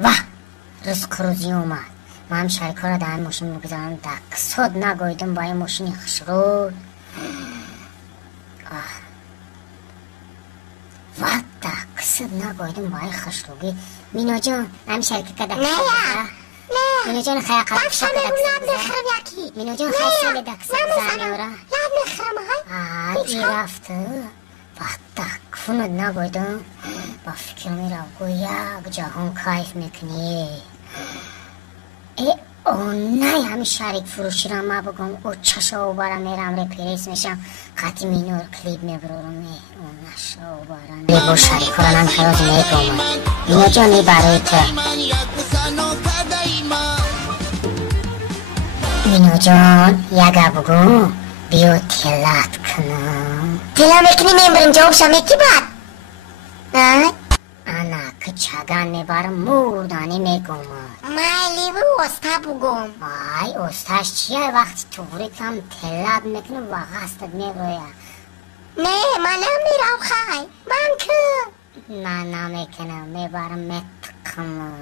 و رزق روزی اومد. من هم شریکا را در ماشین میگذارم دقصد نگویدم با این ماشینی خشرود و دقصد نگویدم با این خشروگی. مینا جان همین شریکه که دقصد مینا جان خیلی قبل شد دقصد مینا جان خیلی سالی دقصد بزنی ای رفته و دقفوند نگویدم با فکر میرم یک جهان کایف میکنی. ای نه همین شریک فروشی را ما بگم او چشا و بارا میرم ریپریس میشم قطعی مینور کلیب میبرورم اون نشا و بارا میبور شریک را نم خیاز میگم مینا جانی برای تو. مینا جان یگه بگو بیو تلت کنم. تلا میکنی میبرم جوابشم یکی بد انا که چگن میبرم مردانی میگم مالی بو استا بگم. آی استاش چیه وقتی تو بریکم تلت میکنم و غستت میبرویم. نه من نمیرم خواهی من که نه نمیکنم میبرم متقم